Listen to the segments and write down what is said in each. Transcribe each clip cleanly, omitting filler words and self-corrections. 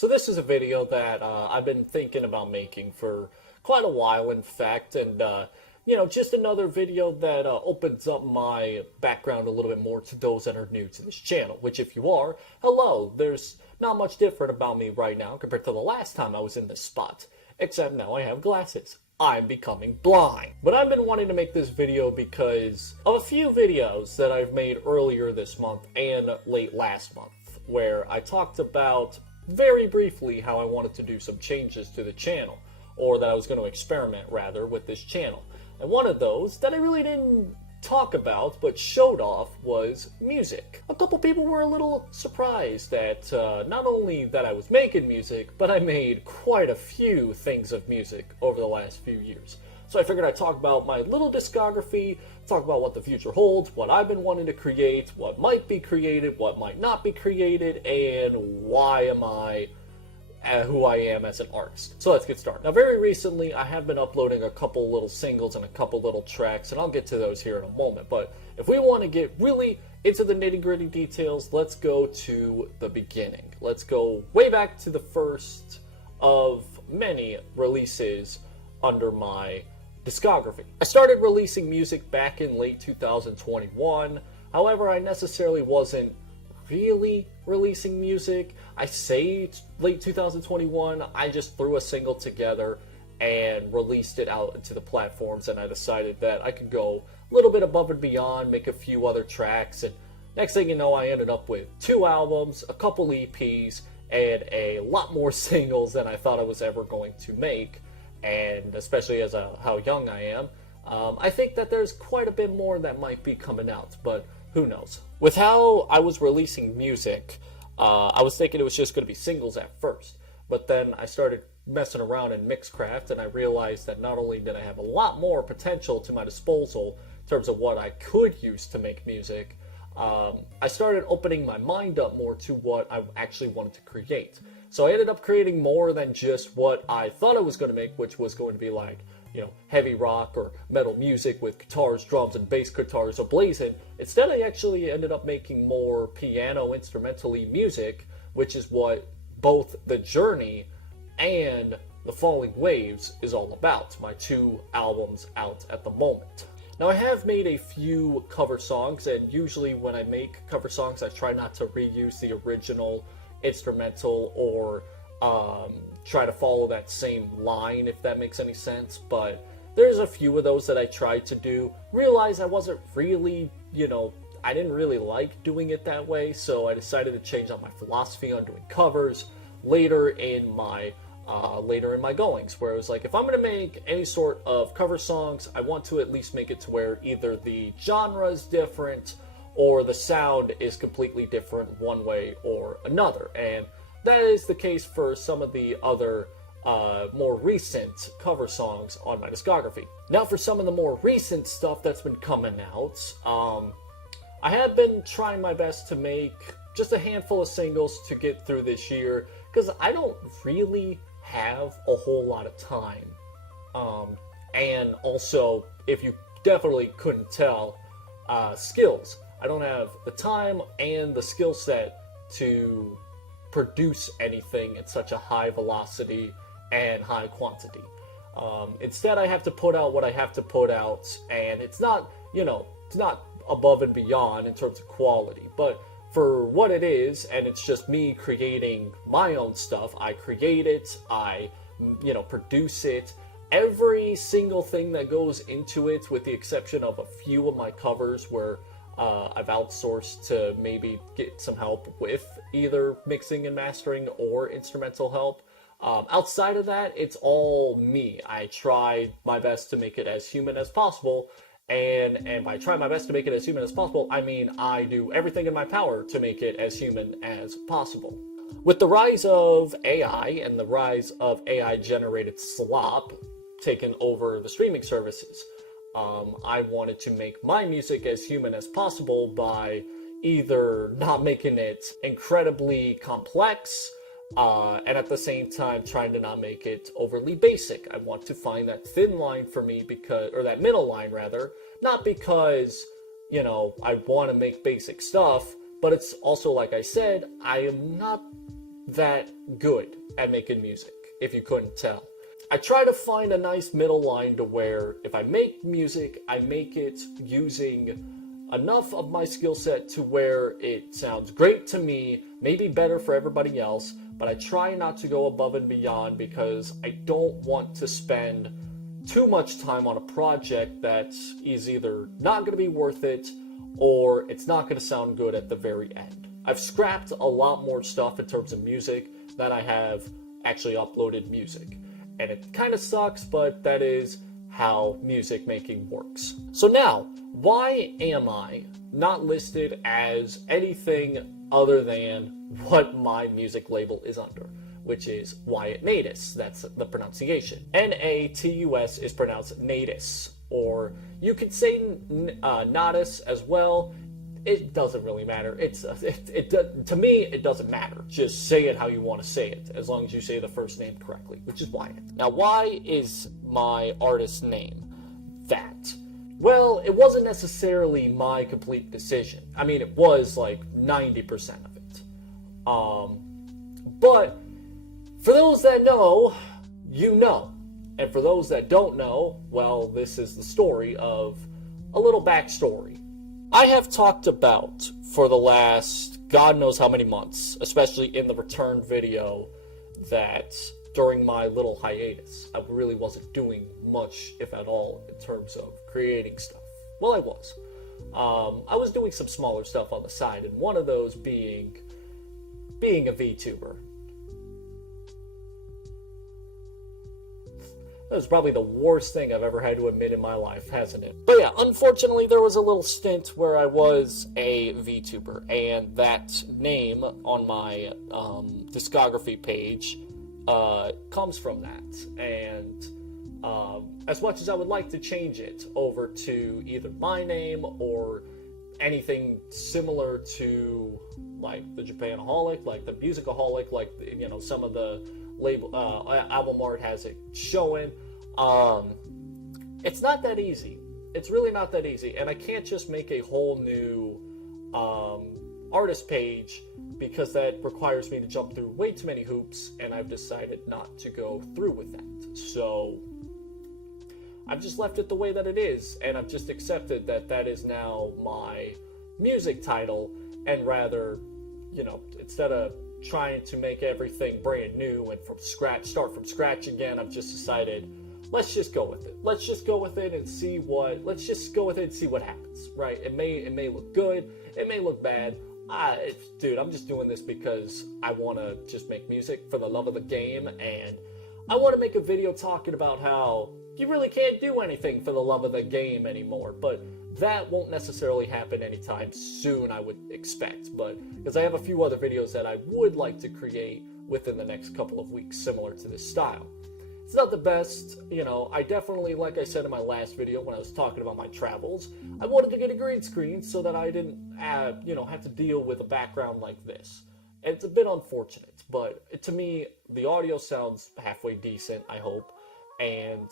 So this is a video that I've been thinking about making for quite a while, in fact, and just another video that opens up my background a little bit more to those that are new to this channel, which if you are, hello, there's not much different about me right now compared to the last time I was in this spot, except now I have glasses. I'm becoming blind. But I've been wanting to make this video because of a few videos that I've made earlier this month and late last month, where I talked about very briefly how I wanted to do some changes to the channel, or that I was going to experiment rather with this channel. And one of those that I really didn't talk about but showed off was music. A couple people were a little surprised that not only that I was making music, but I made quite a few things of music over the last few years. So I figured I'd talk about my little discography, talk about what the future holds, what I've been wanting to create, what might be created, what might not be created, and why am I who I am as an artist. So let's get started. Now, very recently, I have been uploading a couple little singles and a couple little tracks, and I'll get to those here in a moment. But if we want to get really into the nitty-gritty details, let's go to the beginning. Let's go way back to the first of many releases under my discography. I started releasing music back in late 2021. However, I necessarily wasn't really releasing music. I say late 2021, I just threw a single together and released it out into the platforms, and I decided that I could go a little bit above and beyond, make a few other tracks, and next thing you know, I ended up with 2 albums, a couple EPs, and a lot more singles than I thought I was ever going to make. And especially as how young I am, I think that there's quite a bit more that might be coming out, but who knows. With how I was releasing music, I was thinking it was just going to be singles at first, but then I started messing around in Mixcraft, and I realized that not only did I have a lot more potential to my disposal in terms of what I could use to make music, I started opening my mind up more to what I actually wanted to create. So I ended up creating more than just what I thought I was going to make, which was going to be like, heavy rock or metal music with guitars, drums, and bass guitars ablazing. Instead, I actually ended up making more piano instrumentally music, which is what both The Journey and The Falling Waves is all about, my 2 albums out at the moment. Now, I have made a few cover songs, and usually when I make cover songs, I try not to reuse the original instrumental or try to follow that same line, if that makes any sense. But there's a few of those that I tried to do. Realized I wasn't really, I didn't really like doing it that way, so I decided to change out my philosophy on doing covers later in my goings, where it was like, if I'm going to make any sort of cover songs, I want to at least make it to where either the genre is different or the sound is completely different one way or another. And that is the case for some of the other more recent cover songs on my discography. Now, for some of the more recent stuff that's been coming out, I have been trying my best to make just a handful of singles to get through this year, because I don't really have a whole lot of time. And also, if you definitely couldn't tell, skills. I don't have the time and the skill set to produce anything at such a high velocity and high quantity. Instead, I have to put out what I have to put out, and it's not, it's not above and beyond in terms of quality, but for what it is, and it's just me creating my own stuff. I create it, I, produce it. Every single thing that goes into it, with the exception of a few of my covers where I've outsourced to maybe get some help with either mixing and mastering or instrumental help. Outside of that, it's all me. I try my best to make it as human as possible. And by try my best to make it as human as possible, I mean I do everything in my power to make it as human as possible. With the rise of AI and the rise of AI-generated slop taking over the streaming services, I wanted to make my music as human as possible by either not making it incredibly complex, and at the same time trying to not make it overly basic. I want to find that thin line for me, or that middle line rather, not because, I want to make basic stuff, but it's also, like I said, I am not that good at making music, if you couldn't tell. I try to find a nice middle line to where if I make music, I make it using enough of my skill set to where it sounds great to me, maybe better for everybody else, but I try not to go above and beyond because I don't want to spend too much time on a project that is either not going to be worth it or it's not going to sound good at the very end. I've scrapped a lot more stuff in terms of music than I have actually uploaded music. And it kind of sucks, but that is how music making works. So now, why am I not listed as anything other than what my music label is under, which is Wyatt Natus? That's the pronunciation. Natus is pronounced Natus, or you could say Natus as well. It doesn't really matter. To me, it doesn't matter. Just say it how you want to say it, as long as you say the first name correctly, which is Wyatt. Now, why is my artist name that? Well, it wasn't necessarily my complete decision. I mean, it was like 90% of it. But for those that know, you know. And for those that don't know, well, this is the story of a little backstory. I have talked about for the last God knows how many months, especially in the return video, that during my little hiatus, I really wasn't doing much, if at all, in terms of creating stuff. Well, I was. I was doing some smaller stuff on the side, and one of those being a VTuber. That was probably the worst thing I've ever had to admit in my life, hasn't it? But yeah, unfortunately, there was a little stint where I was a VTuber, and that name on my discography page comes from that. And as much as I would like to change it over to either my name or anything similar to like the Japanaholic, like the Musicaholic, like some of the label album art has it showing. It's not that easy. It's really not that easy, and I can't just make a whole new artist page because that requires me to jump through way too many hoops, and I've decided not to go through with that. So I've just left it the way that it is, and I've just accepted that that is now my music title, and rather, instead of trying to make everything brand new and start from scratch again, I've just decided, let's just go with it. Let's just go with it and see what happens, right? It may look good, it may look bad. Dude, I'm just doing this because I want to just make music for the love of the game, and I want to make a video talking about how you really can't do anything for the love of the game anymore, but that won't necessarily happen anytime soon, I would expect, but because I have a few other videos that I would like to create within the next couple of weeks similar to this style. It's not the best, I definitely, like I said in my last video when I was talking about my travels, I wanted to get a green screen so that I didn't have to deal with a background like this. And it's a bit unfortunate, but to me, the audio sounds halfway decent, I hope. And,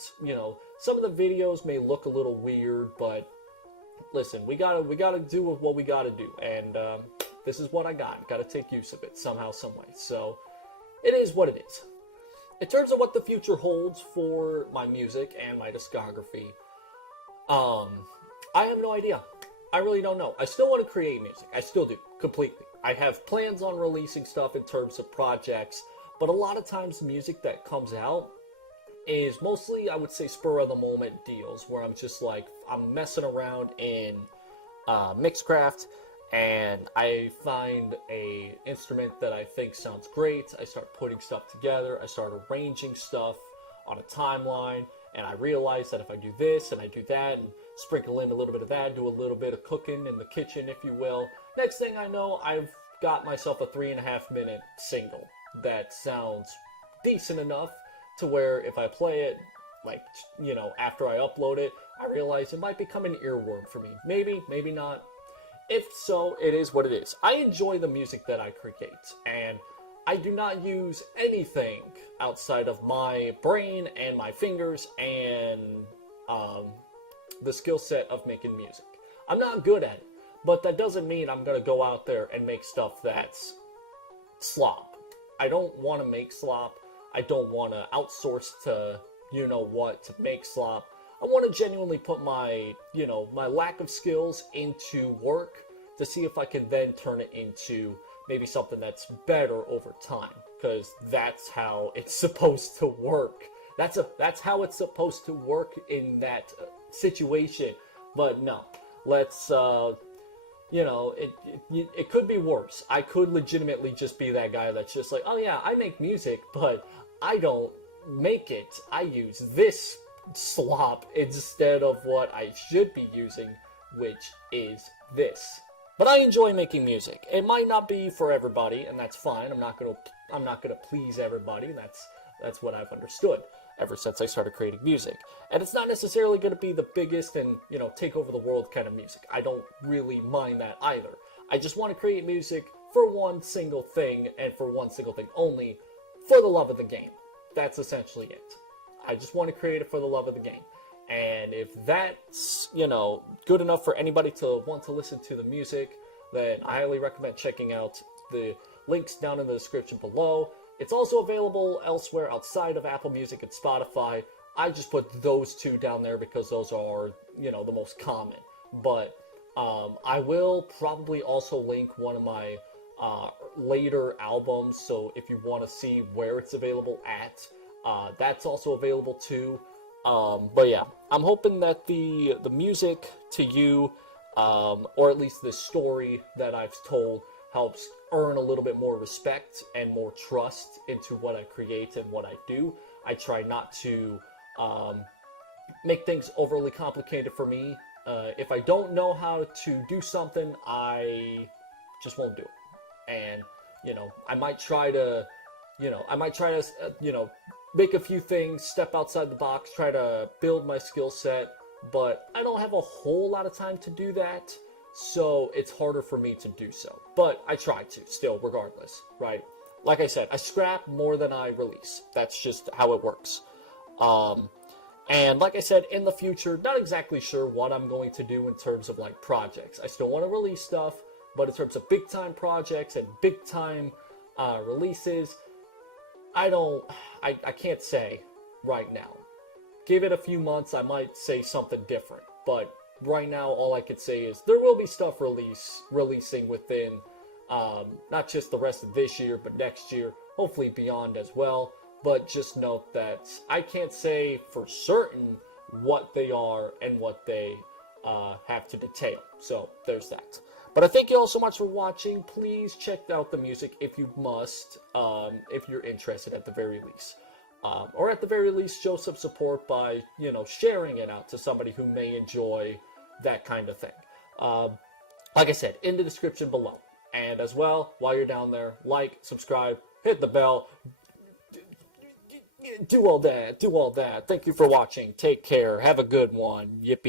some of the videos may look a little weird, but listen, we gotta do what we gotta do, and this is what I got. Gotta take use of it somehow, some way. So it is what it is. In terms of what the future holds for my music and my discography, I have no idea. I really don't know. I still want to create music. I still do, completely. I have plans on releasing stuff in terms of projects, but a lot of times the music that comes out is mostly, I would say, spur of the moment deals where I'm just like, I'm messing around in Mixcraft and I find a instrument that I think sounds great. I start putting stuff together. I start arranging stuff on a timeline, and I realize that if I do this and I do that and sprinkle in a little bit of that, do a little bit of cooking in the kitchen, if you will, next thing I know, I've got myself a 3.5 minute single that sounds decent enough to where if I play it, after I upload it, I realize it might become an earworm for me. Maybe, maybe not. If so, it is what it is. I enjoy the music that I create, and I do not use anything outside of my brain and my fingers and the skill set of making music. I'm not good at it, but that doesn't mean I'm going to go out there and make stuff that's slop. I don't want to make slop. I don't want to outsource to you-know-what to make slop. I want to genuinely put my, my lack of skills into work to see if I can then turn it into maybe something that's better over time. Because that's how it's supposed to work. That's how it's supposed to work in that situation. But no, let's, it could be worse. I could legitimately just be that guy that's just like, oh yeah, I make music, but I don't make it. I use this slop instead of what I should be using, which is this. But I enjoy making music. It might not be for everybody, and that's fine. I'm not gonna please everybody. That's what I've understood ever since I started creating music. And it's not necessarily going to be the biggest and, take over the world kind of music. I don't really mind that either. I just want to create music for one single thing, and for one single thing only, for the love of the game. That's essentially it. I just want to create it for the love of the game. And if that's, good enough for anybody to want to listen to the music, then I highly recommend checking out the links down in the description below. It's also available elsewhere outside of Apple Music and Spotify. I just put those two down there because those are, the most common. But I will probably also link one of my later albums, so if you want to see where it's available at, that's also available too. But yeah, I'm hoping that the music to you, or at least the story that I've told, helps earn a little bit more respect and more trust into what I create and what I do. I try not to make things overly complicated for me. If I don't know how to do something, I just won't do it. And, I might try to, make a few things, step outside the box, try to build my skill set, but I don't have a whole lot of time to do that. So it's harder for me to do so. But I try to, still, regardless, right? Like I said, I scrap more than I release. That's just how it works. And like I said, in the future, not exactly sure what I'm going to do in terms of, projects. I still want to release stuff, but in terms of big-time projects and big-time releases, I can't say right now. Give it a few months, I might say something different. But right now, all I could say is there will be stuff releasing within not just the rest of this year, but next year, hopefully beyond as well. But just note that I can't say for certain what they are and what they have to detail. So there's that. But I thank you all so much for watching. Please check out the music if you must, if you're interested at the very least. Or at the very least, show some support by, sharing it out to somebody who may enjoy that kind of thing. Like I said, in the description below. And as well, while you're down there, like, subscribe, hit the bell, do all that. Thank you for watching. Take care. Have a good one. Yippee.